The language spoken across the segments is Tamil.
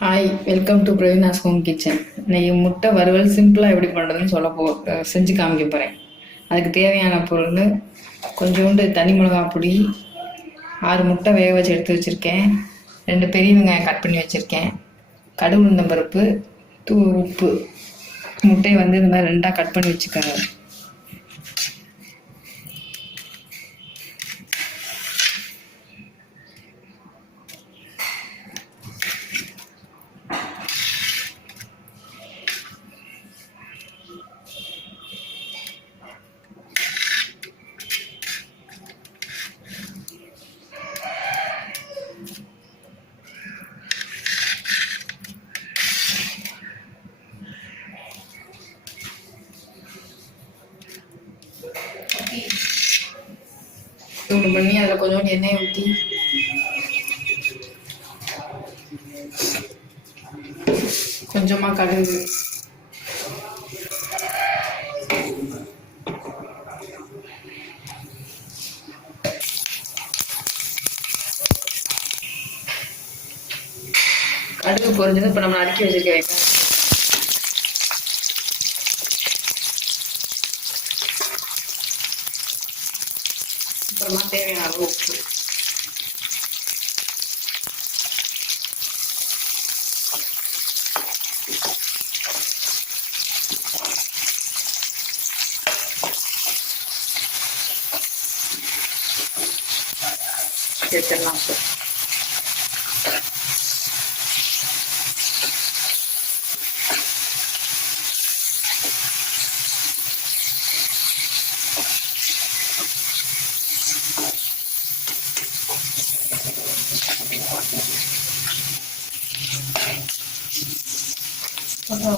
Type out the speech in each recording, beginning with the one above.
Hi, welcome to Praveena's home kitchen. இன்னைக்கு முட்டை வறுவல் சிம்பிளாக எப்படி பண்ணுறதுன்னு செஞ்சு காமிக்க போகிறேன். அதுக்கு தேவையான பொருள் கொஞ்சோண்டு தனி மிளகாய் பொடி, 6 முட்டை வேக வச்சு எடுத்து வச்சுருக்கேன், 2 பெரிய வெங்காயம் கட் பண்ணி வச்சுருக்கேன், கடுகு உளுந்தம் பருப்பு, உப்பு. முட்டையை இந்த மாதிரி 2ஆக கட் பண்ணி வச்சுக்கோங்க. சூடு பண்ணி அதில் கொஞ்சோண்டு எண்ணெயை ஊற்றி கொஞ்சமாக கடுகு, கடுகு பொரிஞ்சது. இப்போ நம்ம அடுக்கி வச்சிருக்க வெங்காயம், அப்புறமா தேவையான அளவு உப்பு, சேர்த்துடலாம்.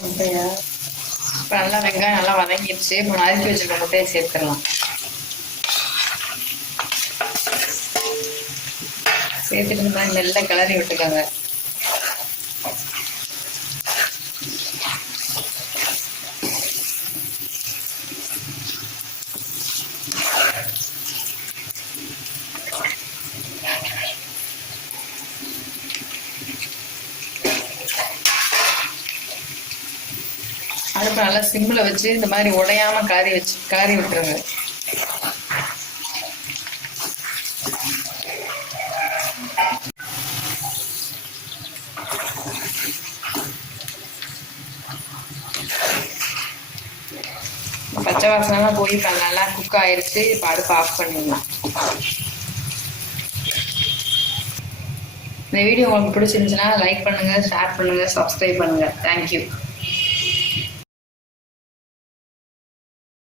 முட்டையை இப்போ நல்லா வெங்காயம் நல்லா வதங்கிடுச்சு. இப்போ நறுக்கி வச்சுருக்க முட்டையை சேர்த்துடலாம். சேர்த்துட்டு இந்த மாதிரி மெல்ல கிளறி விட்டுக்கோங்க. அடுப்பு நல்லா சிம்மில் வச்சு இந்த மாதிரி உடையாம காரி விட்டுருங்க. பச்சை வாசனைலாம் போய் நல்லா குக் ஆயிடுச்சு. இப்போ அடுப்பு ஆஃப் பண்ணிடலாம். இந்த வீடியோ உங்களுக்கு பிடிச்சிருந்துச்சுன்னா லைக் பண்ணுங்க, ஷேர் பண்ணுங்க, சப்ஸ்கிரைப் பண்ணுங்க. தேங்க்யூ.